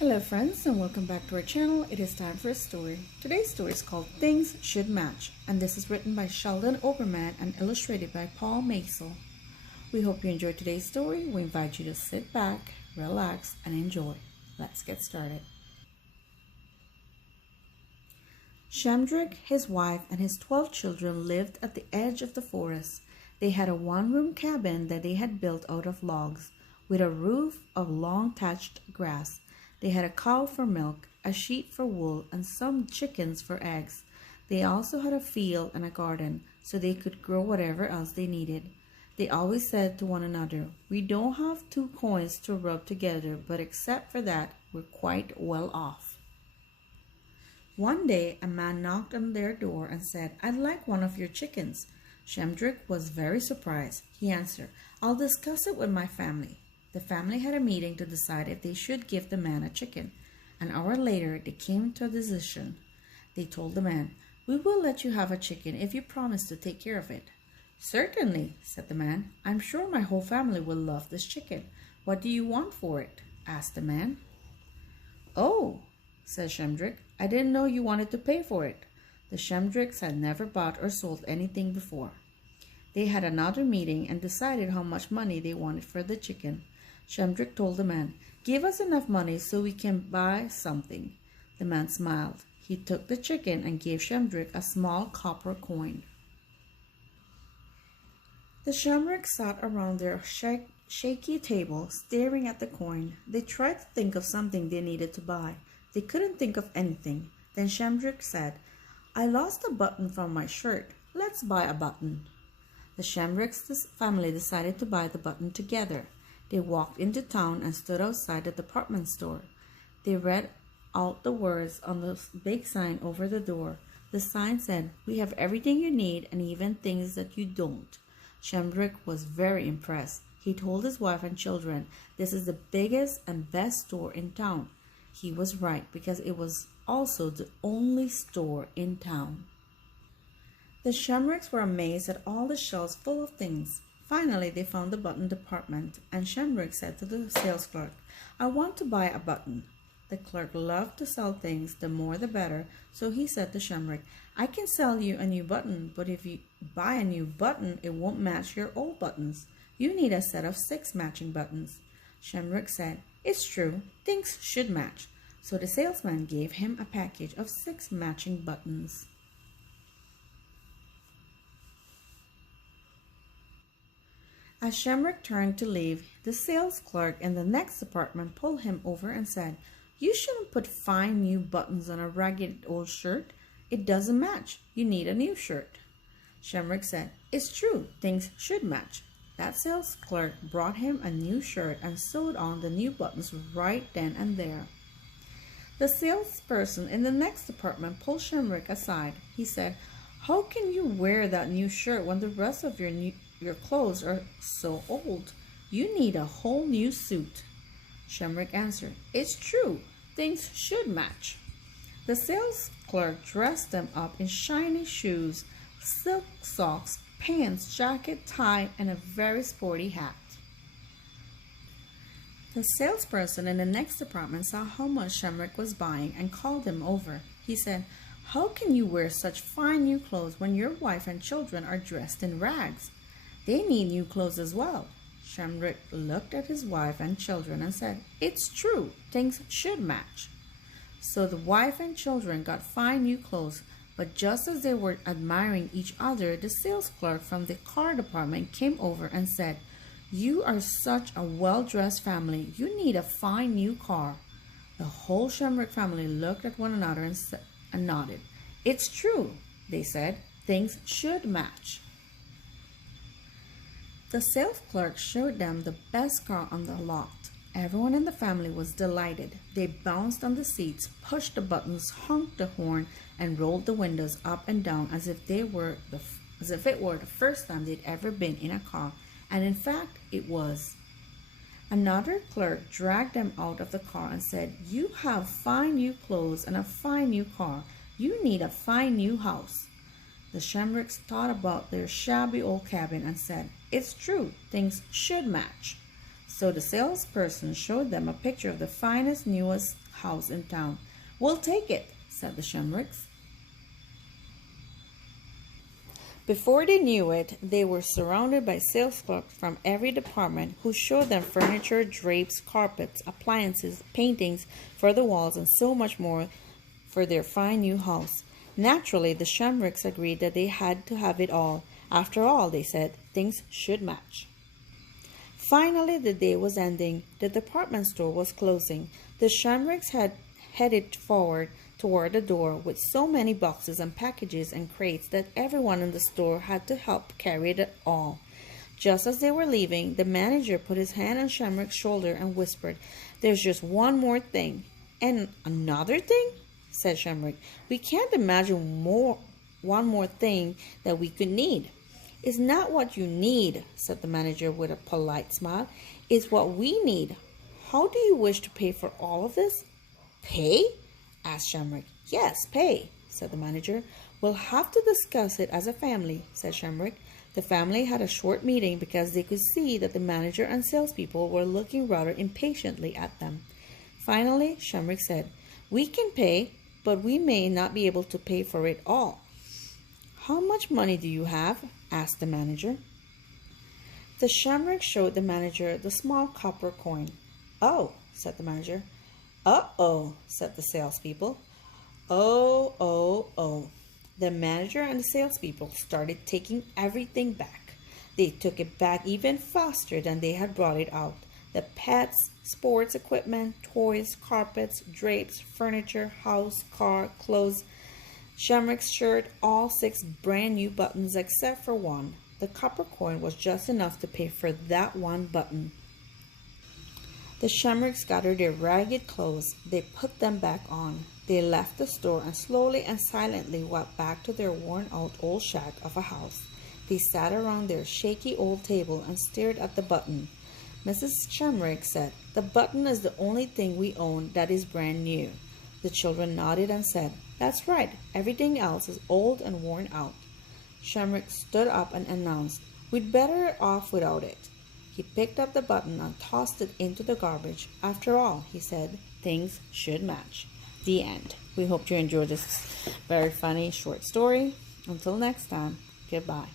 Hello friends and welcome back to our channel. It is time for a story. Today's story is called Things Should Match, and this is written by Sheldon Oberman and illustrated by Meisel. We hope you enjoyed today's story. We invite you to sit back, relax, and enjoy. Let's get started. Shmendrick, his wife, and his 12 children lived at the edge of the forest. They had a one-room cabin that they had built out of logs, with a roof of long thatched grass. They had a cow for milk, a sheep for wool, and some chickens for eggs. They also had a field and a garden, so they could grow whatever else they needed. They always said to one another, "We don't have two coins to rub together, but except for that, we're quite well off." One day, a man knocked on their door and said, "I'd like one of your chickens." Shmendrick was very surprised. He answered, "I'll discuss it with my family." The family had a meeting to decide if they should give the man a chicken. An hour later, they came to a decision. They told the man, "We will let you have a chicken if you promise to take care of it." "Certainly," said the man. "I'm sure my whole family will love this chicken. What do you want for it?" asked the man. "Oh," said Shmendrick, "I didn't know you wanted to pay for it." The Shmendricks had never bought or sold anything before. They had another meeting and decided how much money they wanted for the chicken. Shmendrick told the man, "Give us enough money so we can buy something." The man smiled. He took the chicken and gave Shmendrick a small copper coin. The Shmendricks sat around their shaky table, staring at the coin. They tried to think of something they needed to buy. They couldn't think of anything. Then Shmendrick said, "I lost a button from my shirt. Let's buy a button." The Shmendrick's family decided to buy the button together. They walked into town and stood outside the department store. They read out the words on the big sign over the door. The sign said, "We have everything you need and even things that you don't." Shmendrick was very impressed. He told his wife and children, "This is the biggest and best store in town." He was right, because it was also the only store in town. The Shmendricks were amazed at all the shelves full of things. Finally, they found the button department, and Shmendrick said to the sales clerk, "I want to buy a button." The clerk loved to sell things, the more the better, so he said to Shmendrick, "I can sell you a new button, but if you buy a new button, it won't match your old buttons. You need a set of 6 matching buttons." Shmendrick said, "It's true, things should match." So the salesman gave him a package of 6 matching buttons. As Shmendrick turned to leave, the sales clerk in the next department pulled him over and said, "You shouldn't put fine new buttons on a ragged old shirt. It doesn't match. You need a new shirt." Shmendrick said, "It's true, things should match." That sales clerk brought him a new shirt and sewed on the new buttons right then and there. The salesperson in the next department pulled Shmendrick aside. He said, "How can you wear that new shirt when the rest of your clothes are so old? You need a whole new suit." Shmendrick answered, "It's true, things should match." The sales clerk dressed them up in shiny shoes, silk socks, pants, jacket, tie, and a very sporty hat. The salesperson in the next department saw how much Shmendrick was buying and called him over. He said, "How can you wear such fine new clothes when your wife and children are dressed in rags? They need new clothes as well." Shmendrick looked at his wife and children and said, "It's true, things should match." So the wife and children got fine new clothes, but just as they were admiring each other, the sales clerk from the car department came over and said, "You are such a well-dressed family. You need a fine new car." The whole Shmendrick family looked at one another and nodded. "It's true," they said, "things should match." The sales clerk showed them the best car on the lot. Everyone in the family was delighted. They bounced on the seats, pushed the buttons, honked the horn, and rolled the windows up and down as if it were the first time they'd ever been in a car. And in fact, it was. Another clerk dragged them out of the car and said, "You have fine new clothes and a fine new car. You need a fine new house." The Shmendricks thought about their shabby old cabin and said, "It's true, things should match." So the salesperson showed them a picture of the finest, newest house in town. "We'll take it," said the Shmendricks. Before they knew it, they were surrounded by sales clerks from every department who showed them furniture, drapes, carpets, appliances, paintings for the walls, and so much more for their fine new house. Naturally, the Shmendricks agreed that they had to have it all. After all, they said, things should match. Finally, the day was ending. The department store was closing. The Shmendricks had headed forward toward the door with so many boxes and packages and crates that everyone in the store had to help carry it all. Just as they were leaving, the manager put his hand on Shmendrick's shoulder and whispered, "There's just one more thing." "And another thing?" said Shmendrick. "We can't imagine one more thing that we could need." "It's not what you need," said the manager with a polite smile. "It's what we need. How do you wish to pay for all of this?" "Pay?" asked Shmendrick. "Yes, pay," said the manager. "We'll have to discuss it as a family," said Shmendrick. The family had a short meeting because they could see that the manager and salespeople were looking rather impatiently at them. Finally, Shmendrick said, "We can pay, but we may not be able to pay for it all." "How much money do you have?" asked the manager. The Shmendrick showed the manager the small copper coin. "Oh," said the manager. "Uh-oh," said the salespeople. Oh. The manager and the salespeople started taking everything back. They took it back even faster than they had brought it out. The pets, sports equipment, toys, carpets, drapes, furniture, house, car, clothes, Shmendrick's shirt, all 6 brand new buttons except for one. The copper coin was just enough to pay for that one button. The Shmendricks gathered their ragged clothes. They put them back on. They left the store and slowly and silently walked back to their worn-out old shack of a house. They sat around their shaky old table and stared at the button. Mrs. Shmendrick said, "The button is the only thing we own that is brand new." The children nodded and said, "That's right. Everything else is old and worn out." Shmendrick stood up and announced, "We'd better off without it." He picked up the button and tossed it into the garbage. "After all," he said, "things should match." The end. We hope you enjoyed this very funny short story. Until next time, goodbye.